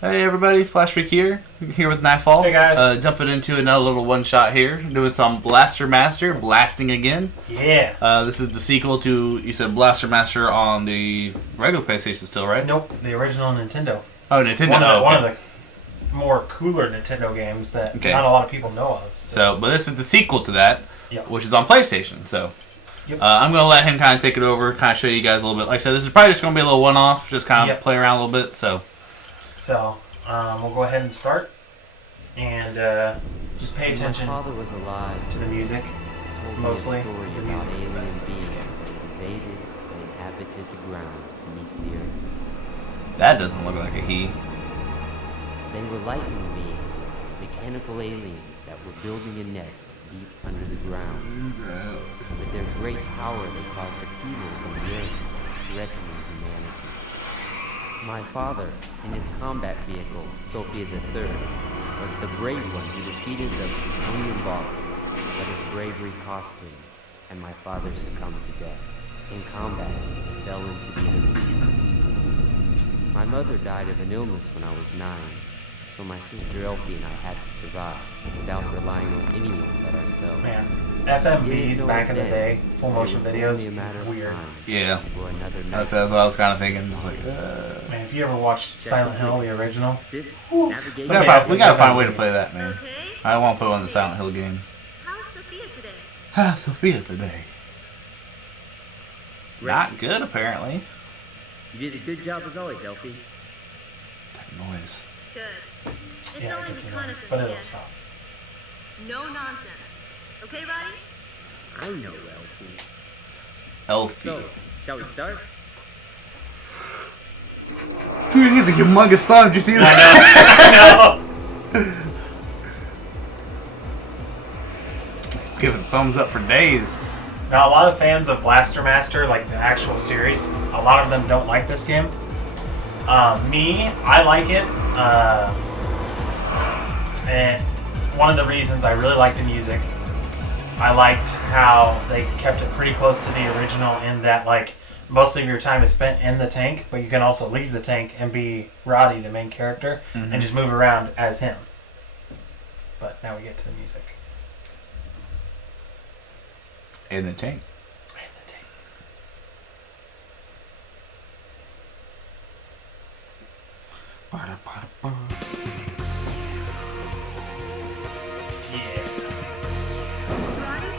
Hey everybody, Flash Freak here with Nightfall. Hey guys. Jumping into another little one-shot here, doing some Blaster Master, blasting again. Yeah. This is the sequel to, you said Blaster Master on the regular PlayStation still, right? Nope. The original Nintendo. Oh, Nintendo. One of the more cooler Nintendo games that not a lot of people know of. But this is the sequel to that, Yep. which is on PlayStation. So, Yep. I'm going to let him kind of take it over, kind of show you guys a little bit. Like I said, this is probably just going to be a little one-off, just kind of Yep. play around a little bit. So, we'll go ahead and start, and just pay attention My father was alive. to the music. Told me Mostly, a story because the about music's the alien best in this beings game. that invaded and inhabited the ground beneath the earth. that doesn't look like a he. They were lightning beings, mechanical aliens that were building a nest deep under the ground. With their great power, they caused upheavals on the earth, threatening humanity. My father, in his combat vehicle, Sophia III, was the brave one who defeated the Draconian boss, but his bravery cost him, and my father succumbed to death. In combat, he fell into the enemy's trap. My mother died of an illness when I was 9, so my sister Elfie and I had to survive without relying on anyone but ourselves. Man, Yet FMVs no back in the dead, day, full but it motion was videos, only a matter of weird. time Yeah. before another That's night. what I was kind of thinking. Just like, Man, if you ever watched Silent Hill, the original, This Whew. navigation Somebody we gotta find a way to FMV. play that, man. Okay. I want to put one of the Silent Hill games. How's Sophia today? Ah, Sophia today. Great. Not good, apparently. You did a good job as always, Elfie. That noise. Good. It's yeah, it only gets annoying, reconnaissance but it'll again. stop. No nonsense. Okay, Roddy? I know, Elfie. Elfie. So, shall we start? Dude, he's a humongous thumb. Did you see that? I know. He's giving thumbs up for days. Now, a lot of fans of Blaster Master, like the actual series, a lot of them don't like this game. Me, I like it. And one of the reasons I really like the music, I liked how they kept it pretty close to the original in that, like, most of your time is spent in the tank, but you can also leave the tank and be Roddy, the main character, and just move around as him. But now we get to the music. In the tank. In the tank. Yeah. Roddy?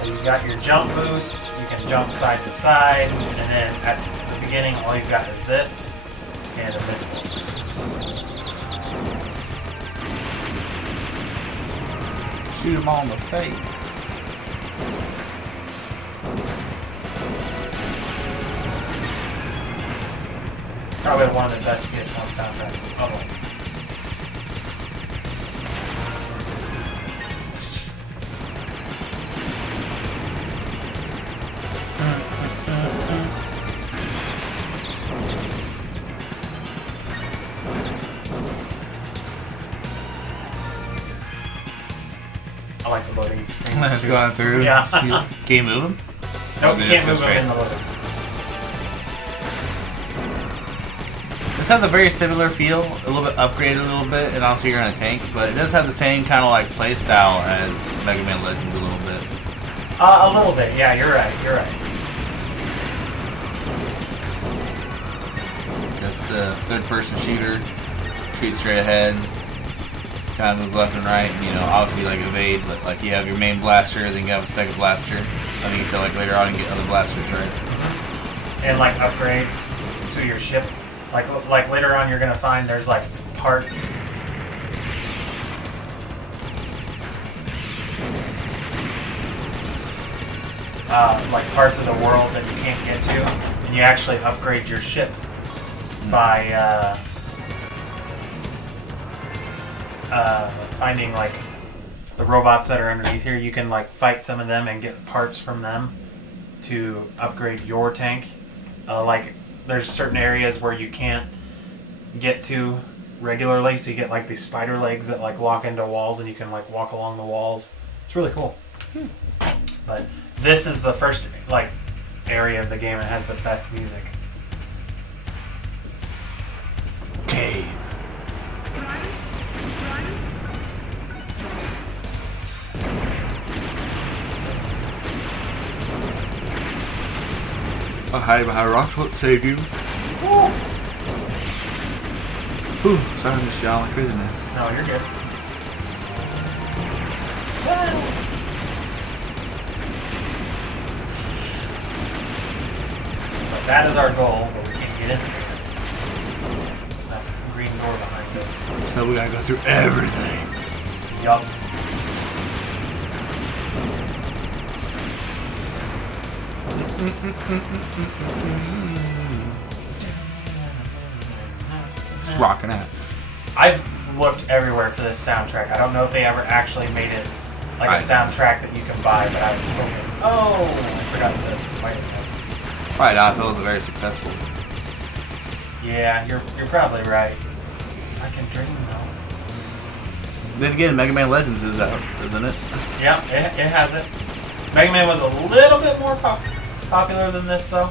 So you got your jump boost, you can jump side to side, and then at the beginning all you've got is this and a missile. Shoot him all in the face. Probably one of the best PS1 soundtracks of all. I like the loading screens It's too. going through. Yeah. Can you move him? Nope, They you just can't go move them straight. in the loading. This has a very similar feel, a little bit upgraded a little bit, and also you're in a tank, but it does have the same kind of like play style as Mega Man Legends a little bit. A little bit, yeah, you're right, you're right. Just a third-person shooter, shoot straight ahead, kind of move left and right, and, you know, obviously like evade, but like you have your main blaster, then you have a second blaster. I think you said like later on you get other blasters, right? And like upgrades to your ship. Like later on you're gonna find there's like parts. Like parts of the world that you can't get to, and you actually upgrade your ship by finding like the robots that are underneath here. You can like fight some of them and get parts from them to upgrade your tank. Like there's certain areas where you can't get to regularly, so you get like these spider legs that like lock into walls, and you can like walk along the walls. It's really cool. But this is the first like area of the game that has the best music. Cave. Ronnie? Ronnie? A hide behind rocks won't save you. Ooh, sorry I missed y'all like crazy, man. No, you're good. But that is our goal, but we can't get in there. That green door behind us. So we gotta go through everything. Yup. It's rocking axe. I've looked everywhere for this soundtrack. I don't know if they ever actually made it like Right. a soundtrack that you can buy, but I was hoping. Oh, I forgot the Spider-Man. Right, I thought it was very successful. Yeah, you're probably right. I can dream though. Then again, Mega Man Legends is out, isn't it? Yeah, it has it. Mega Man was a little bit more popular than this though.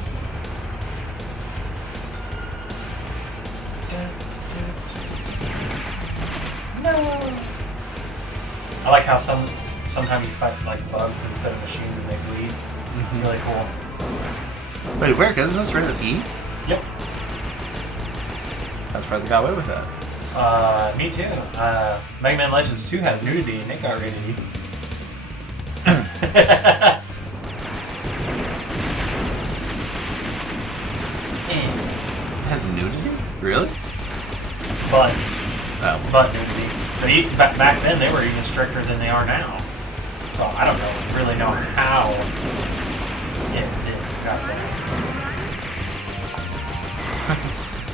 No. I like how sometimes you fight like bugs instead of machines and they bleed. Really cool. Wait, where? Isn't this rated E? Yep. That's why they got away with that. Me too. Mega Man Legends 2 has nudity and it got rated E. It has nudity? Really? But Oh. nudity. Back then they were even stricter than they are now. So I don't really know how it got that.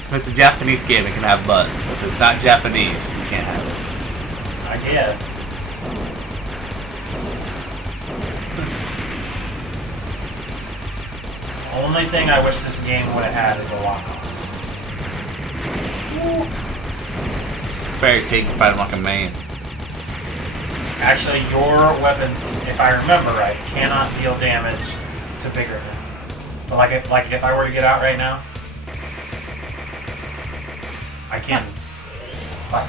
If it's a Japanese game, it can have butt. If it's not Japanese, you can't have it. I guess. Only thing I wish this game would have had is a lock-on. Fairy Tail can fight him like a man. Actually, your weapons, if I remember right, cannot deal damage to bigger enemies. But like if I were to get out right now, I can fight.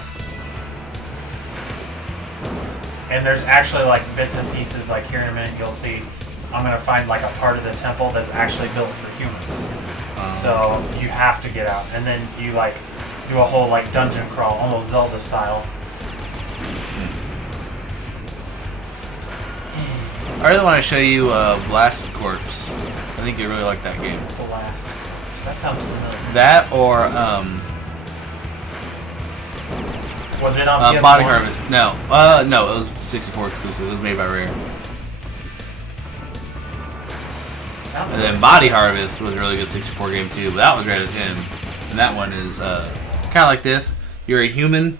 And there's actually like bits and pieces, like here in a minute you'll see, I'm going to find like a part of the temple that's actually built for humans. So you have to get out. And then you like do a whole like dungeon crawl, almost Zelda style. I really want to show you Blast Corpse. I think you really like that game. Blast. That sounds familiar. That or Was it on PS1? Body Harvest. No. No, it was 64 exclusive. It was made by Rare. Sounds And then Body Harvest was a really good 64 game too, but that was rated 10. And that one is kind of like this. You're a human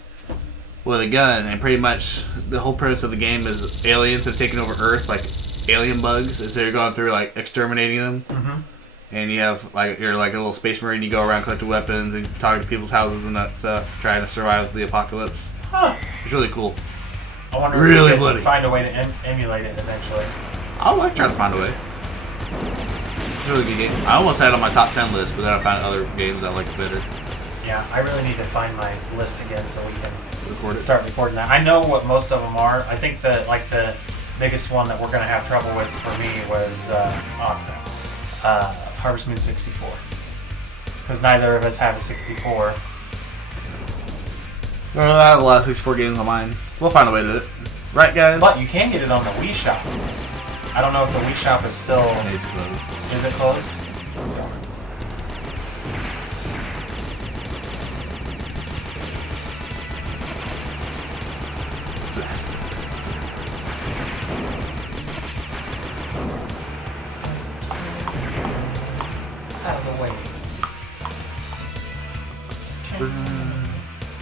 with a gun, and pretty much the whole premise of the game is aliens have taken over Earth, like alien bugs, and so you're going through like exterminating them. Mm-hmm. And you have like you're like a little space marine. You go around collecting weapons and talking to people's houses and that stuff, trying to survive the apocalypse. Huh. It's really cool. I wonder Really if we bloody. can find a way to emulate it eventually. I like trying to find a way. It's a really good game. I almost had it on my top 10 list, but then I found other games I liked better. Yeah, I really need to find my list again so we can Record it. start recording that. I know what most of them are. I think that like the biggest one that we're gonna have trouble with for me was Harvest Moon 64, because neither of us have a 64. I have a lot of 64 games on mine. We'll find a way to do it. Right, guys? But you can get it on the Wii Shop. I don't know if the Wii Shop is still. It's closed. Is it closed? Blast. Out of the way.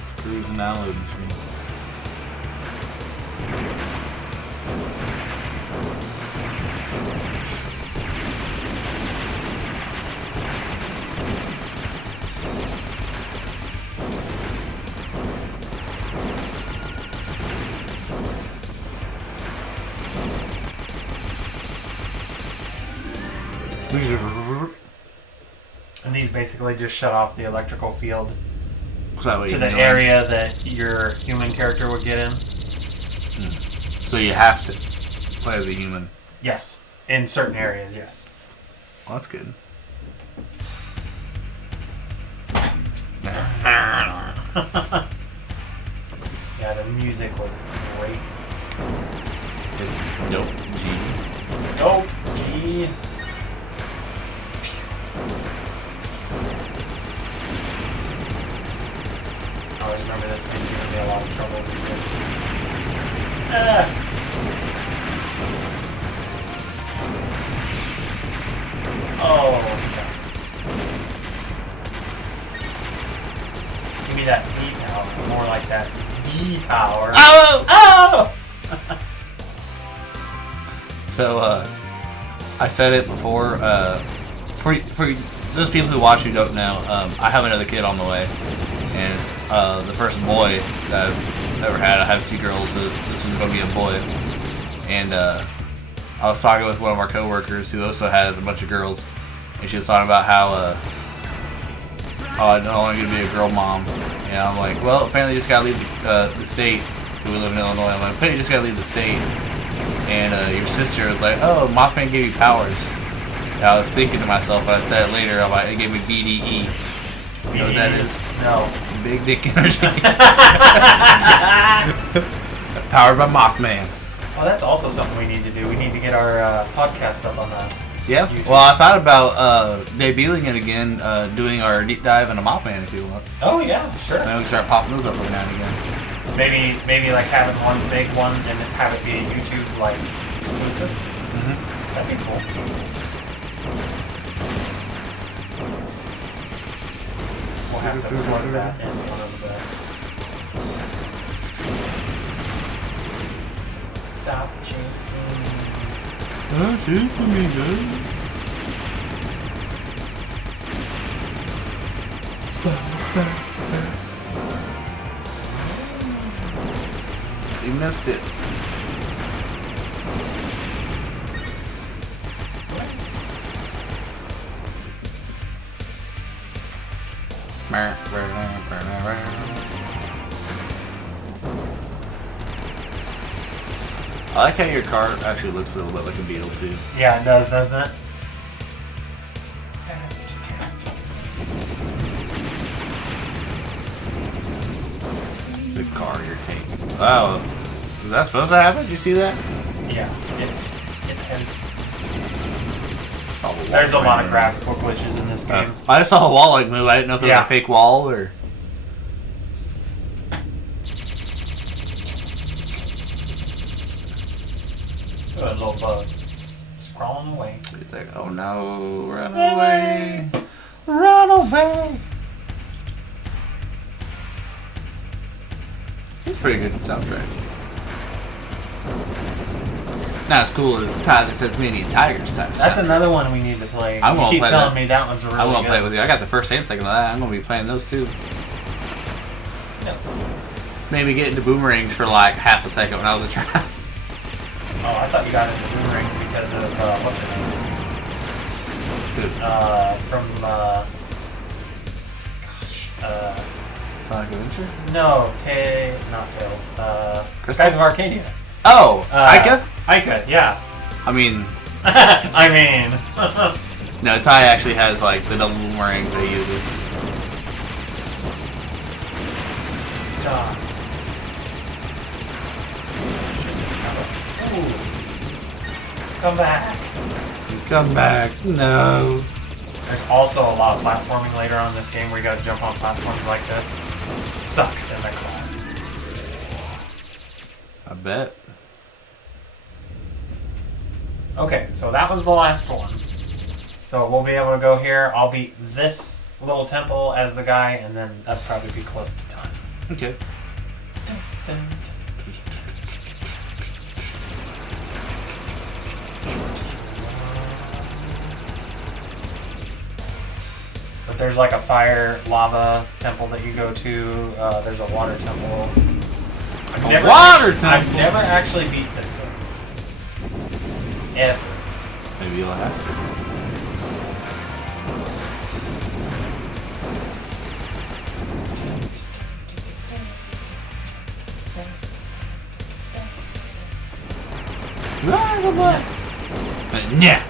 Screws and downloading screen. And these basically just shut off the electrical field So that way to you the can area that your human character would get in. So you have to play as a human. Yes. In certain areas, yes. Well, that's good. Yeah, the music was great. It's dope. G. Nope. Gee. I always remember this thing giving me a lot of trouble as a kid. Oh. Yeah. Give me that B power. More like that D power. Oh! Oh! So, I said it before. For those people who watch who don't know, I have another kid on the way, and it's the first boy that I've ever had. I have 2 girls, so this one's gonna be a boy. And I was talking with one of our coworkers who also has a bunch of girls, and she was talking about how I don't want you to be a girl mom. And I'm like, well, apparently you just gotta leave the state, because we live in Illinois. I'm like, apparently you just gotta leave the state. And your sister was like, oh, Mothman gave you powers. And I was thinking to myself, but I said it later, I'm like, it gave me BDE. You know what that is? No. Big Dick Energy. Powered by Mothman. Oh, that's also something we need to do. We need to get our podcast up on that. Yeah. YouTube. Well, I thought about debuting it again, doing our deep dive into Mothman if you want. Oh yeah, sure. Then we can start popping those up every now and again. Maybe like having one big one and then have it be a YouTube like exclusive. Mm-hmm. That'd be cool. We'll have to record that in one of the. Stop shaking. You missed it. I like how your car actually looks a little bit like a Beetle too. Yeah, it does, doesn't it? It's a car you're taking. Oh, is that supposed to happen? Did you see that? Yeah, it Saw the wall there's a lot right of there. graphical glitches in this game. I just saw a wall like move. I didn't know if it was Yeah. a fake wall or. Good little bug. Just crawling away. It's like, oh no, run away, run away. It's a pretty good soundtrack. Not as cool as the Tasmanian Tigers type. That's soundtrack. another one we need to play. I You won't keep play telling that. me that one's really I won't good. play with you. I got the first and second of that. I'm gonna be playing those too. No. Maybe get into boomerangs for like half a second when I was a child. Oh, I thought you got into boomerangs because of what's her name? Dude, From Sonic Adventure? no, not Tails. Crystal? Skies of Arcadia. Oh, Ica? Ica, yeah. I mean, I mean, no, Ty actually has like the double boomerangs that he uses. God. Ooh. Come back. Come back. No. There's also a lot of platforming later on in this game where you gotta jump on platforms like this. Sucks in the crap. I bet. Okay, so that was the last one. So we'll be able to go here. I'll beat this little temple as the guy, and then that'll probably be close to time. Okay. But there's like a fire lava temple that you go to. There's a water temple. Water I've temple? never actually beat this game. Ever. Maybe you'll have to. what? Yeah.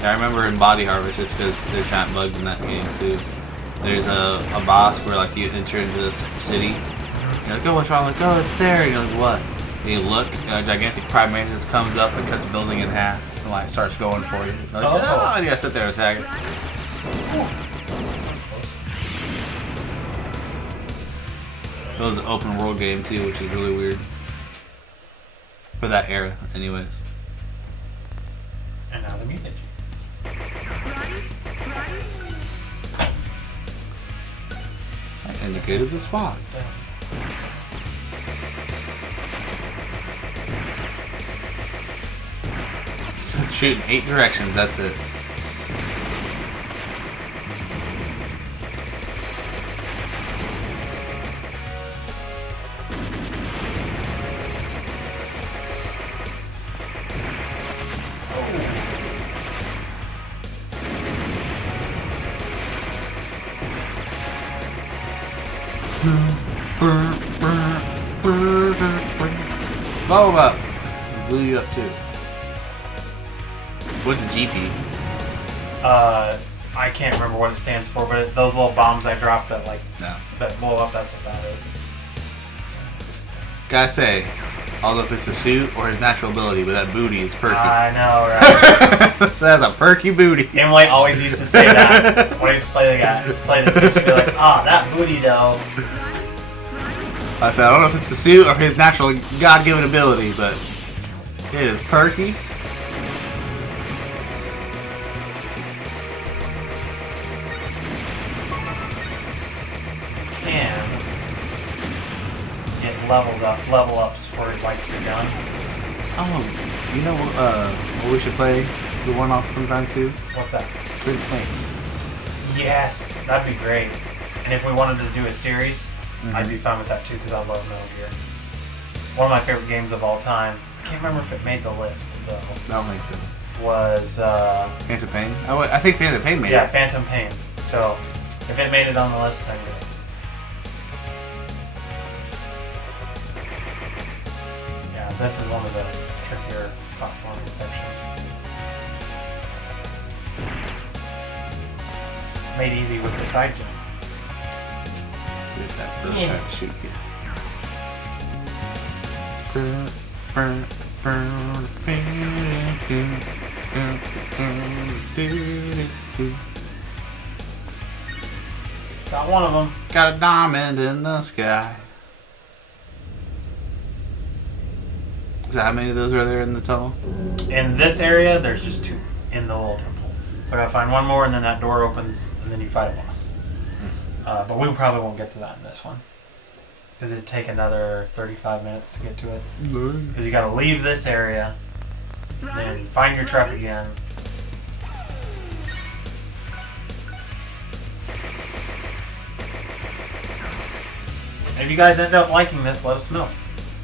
I remember in Body Harvest, just because there's giant bugs in that game too. There's a boss where like you enter into this city. You're like, oh, what's wrong? Like, oh, it's there. And you're like, what? And you look, and a gigantic prime mantis comes up and cuts a building in half and like starts going for you. You're like, oh, and you gotta sit there and attack it. It was an open world game too, which is really weird. For that era, anyways. And now the music. I indicated the spot. Shoot in 8 directions, that's it. Blow up. Blew you up too. What's a GP? I can't remember what it stands for, but those little bombs I dropped that like No. that blow up, that's what that is. Gotta say, although if it's the suit or his natural ability, but that booty is perky. I know, right? That's a perky booty. Emily always used to say that when I used to play this game. She'd be like, that booty though. I said, I don't know if it's the suit or his natural God-given ability, but it is perky. And get level ups for like your gun. Oh, you know what we should play the one-off sometime too? What's that? Twin Snakes. Yes, that'd be great. And if we wanted to do a series, I'd be fine with that too, because I love Metal Gear. One of my favorite games of all time. I can't remember if it made the list though. I don't think so. Was Phantom Pain? I think Phantom Pain made yeah, it. Phantom Pain. So if it made it on the list, then good. Yeah, this is one of the trickier platforming sections. Made easy with the side jump. Get that bird Yeah. trying to shoot you. Got one of them. Got a diamond in the sky. So how many of those are there in the tunnel? In this area, there's just 2 in the little temple. So I gotta find one more, and then that door opens, and then you fight a boss. But we probably won't get to that in this one, because it'd take another 35 minutes to get to it. Because you gotta leave this area, then find your truck again. If you guys end up liking this, let us know.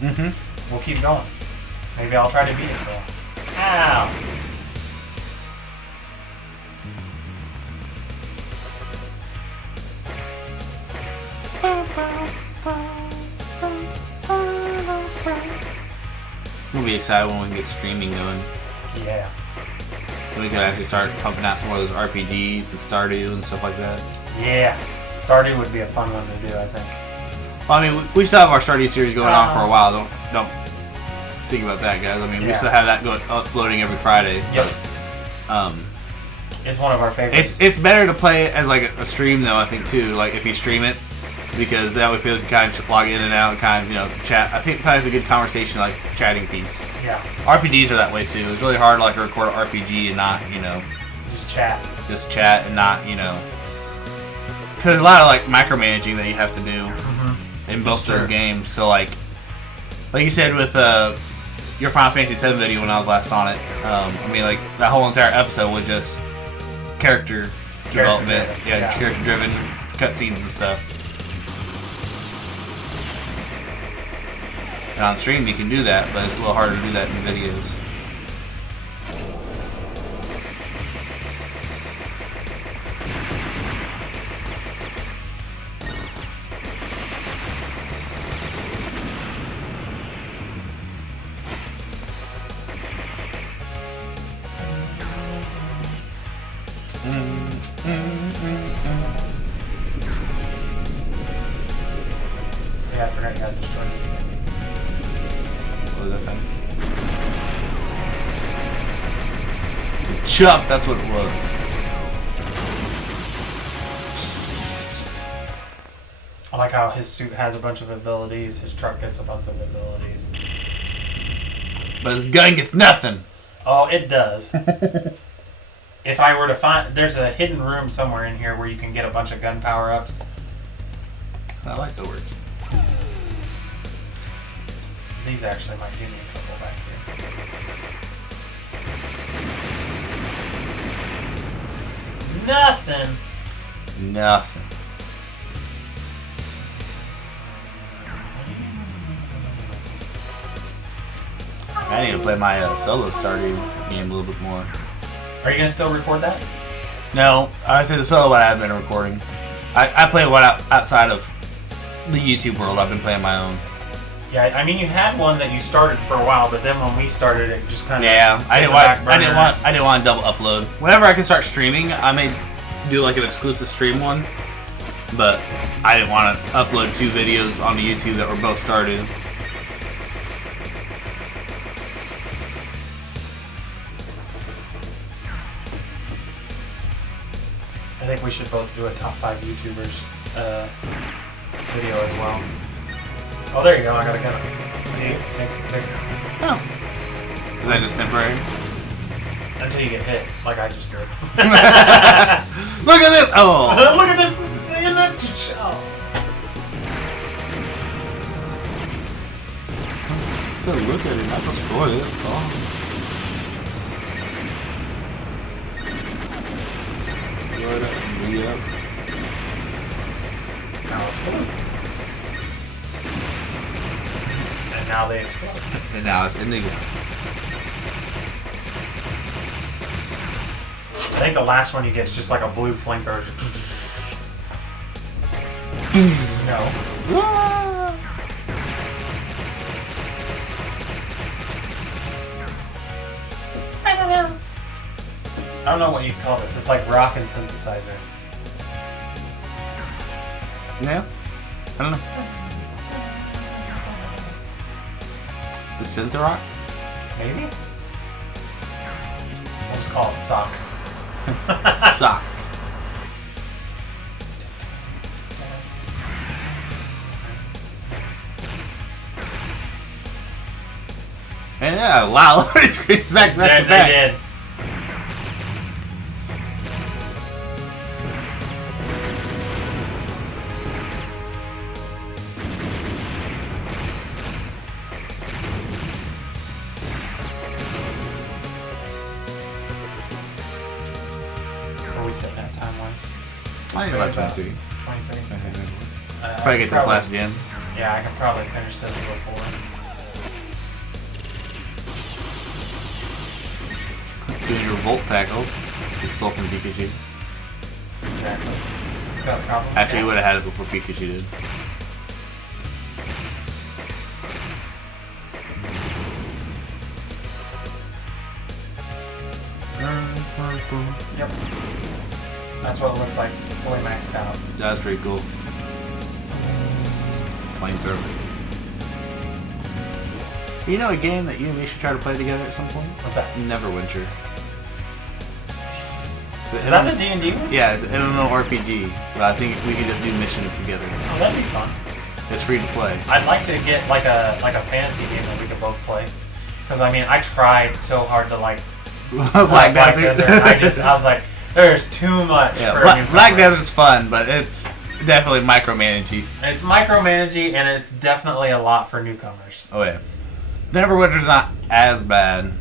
Mm-hmm. We'll keep going. Maybe I'll try to beat it for once. Ow! We'll be excited when we can get streaming going. Yeah. We could actually start pumping out some more of those RPGs and Stardew and stuff like that. Yeah. Stardew would be a fun one to do, I think. Well, I mean, we still have our Stardew series going on for a while. Don't think about that, guys. I mean, we Yeah. still have that uploading every Friday. Yep. It's one of our favorites. It's better to play it as like a stream though. I think too. Like if you stream it, because that way people can kind of log in and out, and kind of chat. I think it probably has a good conversation, like chatting piece. Yeah. RPGs are that way too. It's really hard to like record an RPG and not Just chat. just chat and not because there's a lot of like micromanaging that you have to do in both those games. So like you said with your Final Fantasy VII video when I was last on it, I mean like that whole entire episode was just character development, character driven cutscenes and stuff. And on stream you can do that, but it's a little harder to do that in videos. Chuck, that's what it was. I like how his suit has a bunch of abilities. His truck gets a bunch of abilities. But his gun gets nothing. Oh, it does. If I were to find... There's a hidden room somewhere in here where you can get a bunch of gun power-ups. I like the words. These actually might give me a couple back here. Nothing. Nothing. I need to play my solo Stardew game a little bit more. Are you going to still record that? No, I say the solo one I've been recording. I play one outside of the YouTube world. I've been playing my own. Yeah, I mean, you had one that you started for a while, but then when we started, it just kind of I didn't want to double upload. Whenever I can start streaming, I may do like an exclusive stream one. But I didn't want to upload 2 videos onto YouTube that were both started. I think we should both do a top 5 YouTubers video as well. Oh, there you go. I got a gun. See, it makes it bigger. Oh. Is that just temporary? Until you get hit, like I just did. Look at this! Oh! Look at this! Isn't it? Oh. So look at it, not destroy it. Oh. Yep. Now it's blue. And now they explode. And now it's in the ground. I think the last one you get is just like a blue flamethrower. No. I don't know what you'd call this. It's like rock and synthesizer. Yeah? I don't know. Is it synth rock? Maybe? We'll just call it sock. Sock. And yeah, wow, it screams back to They back. did. Where are we sitting at time-wise? I think about 23. 23. Probably get this last gen. Yeah, I can probably finish this before. Doing your Volt tackle. You stole from Pikachu. Exactly. Got a problem? Actually, you would have had it before Pikachu did. Yep. That's what it looks like, fully maxed out. That's pretty cool. It's a flamethrower. You know a game that you and me should try to play together at some point? What's that? Neverwinter. Is that the D&D one? Yeah, it's an MMORPG, but I think we could just do missions together. Oh, that'd be fun. It's free to play. I'd like to get like a fantasy game that we could both play. Because I mean, I tried so hard to like Black Desert. I was like, there's too much. Yeah, for Black newcomers. Desert's fun, but it's definitely micromanaging. It's micromanaging, and it's definitely a lot for newcomers. Oh yeah, Neverwinter's not as bad.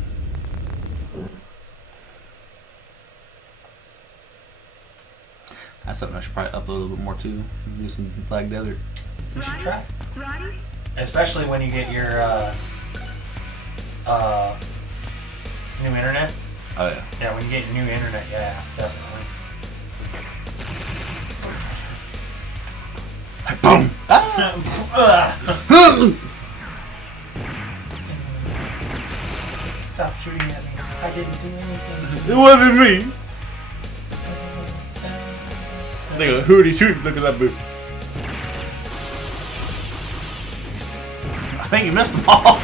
That's something I should probably upload a little bit more too. Do some Black Desert. You should try. Roddy? Especially when you get your new internet. Oh yeah. Yeah, when you get new internet, yeah, definitely. Boom! Stop shooting at me. I didn't do anything. It wasn't me. Look at who are you shooting? Look at that boot. I think you missed them all.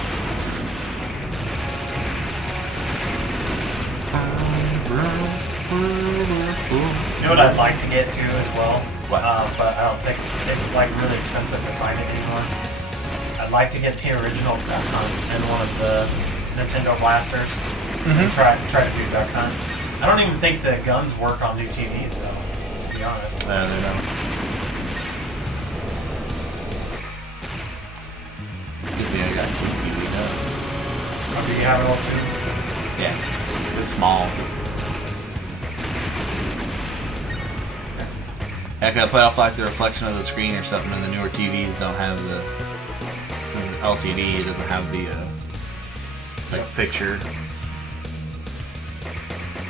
You know what I'd like to get to as well? What? But I don't think it's like really expensive to find it anymore. I'd like to get the original Duck Hunt in one of the Nintendo blasters and try to do Duck Hunt. I don't even think the guns work on new TVs though, to be honest. No, they don't. Good thing I got two TV now. Oh, do you have it all too? Yeah, it's small. Heck, I play off like the reflection of the screen or something, and the newer TVs don't have the this is LCD. It doesn't have the like picture.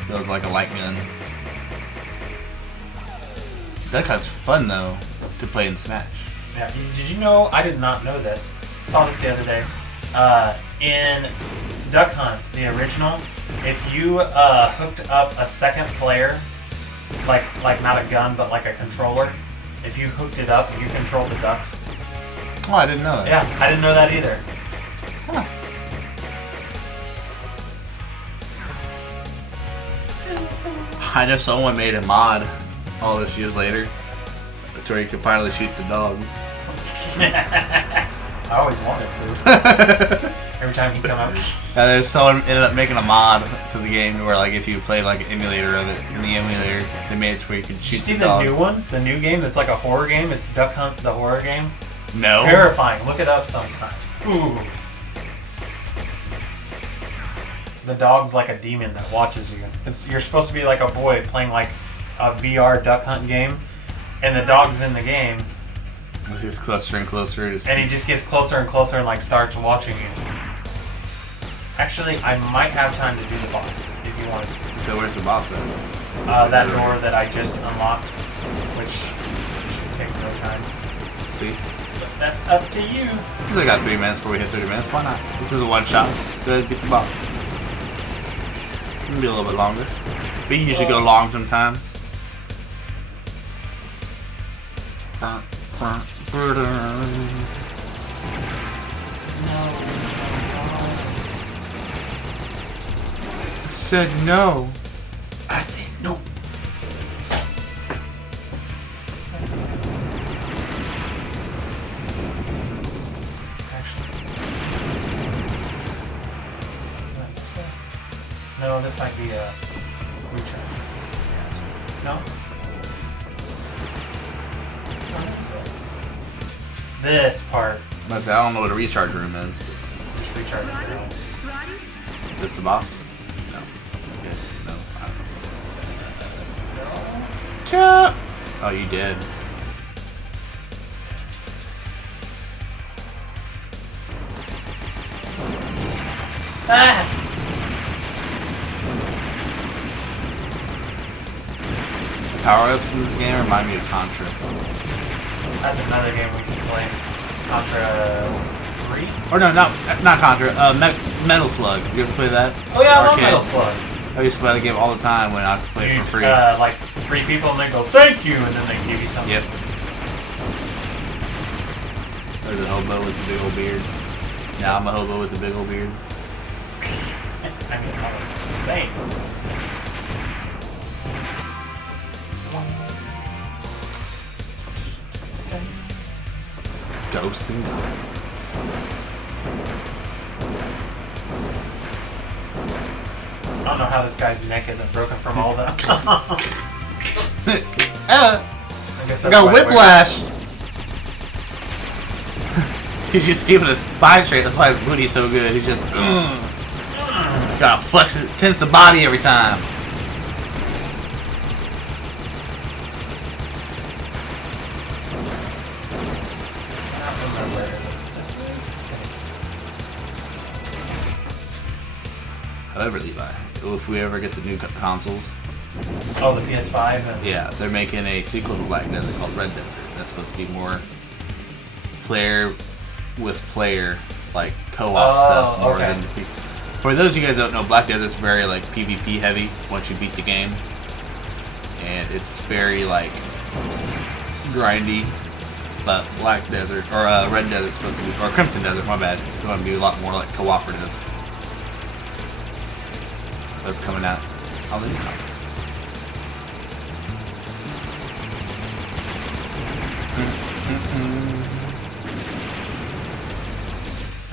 Feels like a light gun. Duck Hunt's fun though to play in Smash. Yeah. Did you know? I did not know this. Saw this the other day. In Duck Hunt, the original, if you hooked up a second player, like not a gun but like a controller, if you hooked it up, you controlled the ducks. Oh, I didn't know that. Yeah, I didn't know that either. Huh. I know someone made a mod all this years later to where you can finally shoot the dog. I always wanted to. Every time you come up. Yeah, there's someone ended up making a mod to the game where like if you played like an emulator of it in the emulator, they made it to where you could Did shoot you see the the dog. new one? The new game that's like a horror game? It's Duck Hunt the horror game. No. Terrifying. Look it up sometime. Ooh. The dog's like a demon that watches you. You're supposed to be like a boy playing like a VR Duck Hunt game, and the dog's in the game, It gets closer and closer. and he just gets closer and closer and like starts watching you. Actually, I might have time to do the boss if you want to see. So where's the boss at? That door that I just unlocked, which should take no time. See? But that's up to you. We still got 3 minutes before we hit 30 minutes. Why not? This is a one shot. Go ahead and get the boss. It'll be a little bit longer. But you usually go long sometimes. I said no. I said no. No, this might be a return. No? This part. I don't know what a recharge room is. Just recharge it. Is this the boss? No. I guess no. I don't know. Chuck! Oh, you did. Ah! Power-ups in this game remind me of Contra. That's another game we can play. Contra 3? Or no, not Contra. Metal Slug. Did you ever play that? Oh yeah, I love Arcade. Metal Slug. I used to play the game all the time when I played it for free. Like 3 people and they go, thank you, and then they give you something. Yep. There's a hobo with the big old beard. Now I'm a hobo with the big old beard. I mean, that was insane. Ghosts and goblins. I don't know how this guy's neck isn't broken from all that. I guess that's Got why- whiplash. He's just keeping his spine straight. That's why his booty's so good. He's just gotta flex it, tense the body every time. I don't remember. Is it this way? However, Levi, if we ever get the new consoles, Oh, the PS5? And yeah, they're making a sequel to Black Desert called Red Desert. That's supposed to be more player with player, like co-op stuff more okay. than. For those of you guys who don't know, Black Desert's very like PvP heavy once you beat the game, and it's very like grindy. But Black Desert or Red Desert's supposed to be, or Crimson Desert, my bad. It's going to be a lot more like cooperative. That's coming out on the new consoles.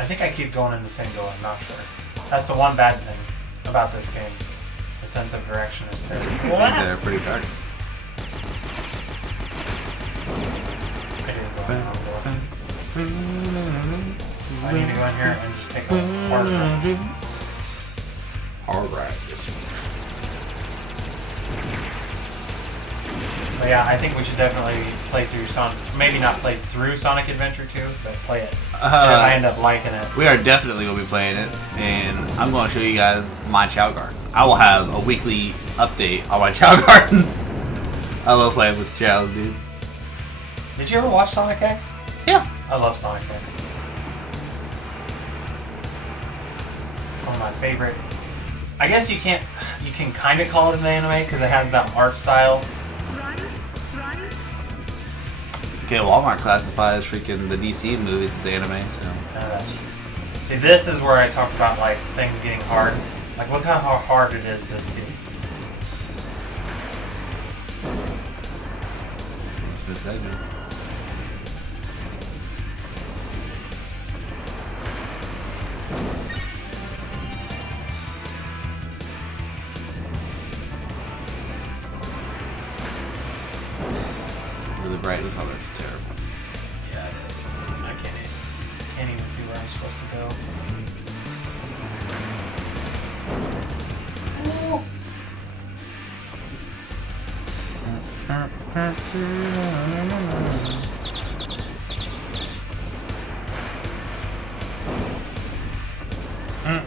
I think I keep going in the same door. I'm not sure. That's the one bad thing about this game. The sense of direction is terrible. They're pretty dark. I didn't go in the wrong door. I need to go in here and just take a hard right. Alright. But yeah, I think we should definitely play through Sonic. Maybe not play through Sonic Adventure 2, but play it. If I end up liking it. We are definitely going to be playing it, and I'm going to show you guys my Chow Garden. I will have a weekly update on my Chow Gardens. I love playing with Chows, dude. Did you ever watch Sonic X? Yeah. I love Sonic X. It's one of my favorite. I guess you can kind of call it an anime because it has that art style. Run, run, Okay, Walmart classifies freaking the DC movies as anime, so. That's true. See, this is where I talk about like things getting hard. Like, look how hard it is to see. It's good. The brightness on that's terrible. Yeah, it is. I can't even see where I'm supposed to go.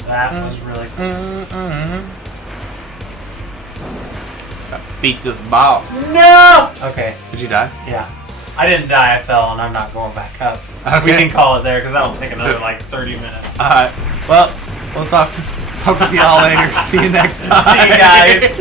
That was really close. Beat this boss. No! Okay, Did you die? yeah. I didn't die, I fell, and I'm not going back up. Okay. We can call it there, because that'll take another, like, 30 minutes. Alright. Well, we'll talk with y'all later. See you next time. See you guys.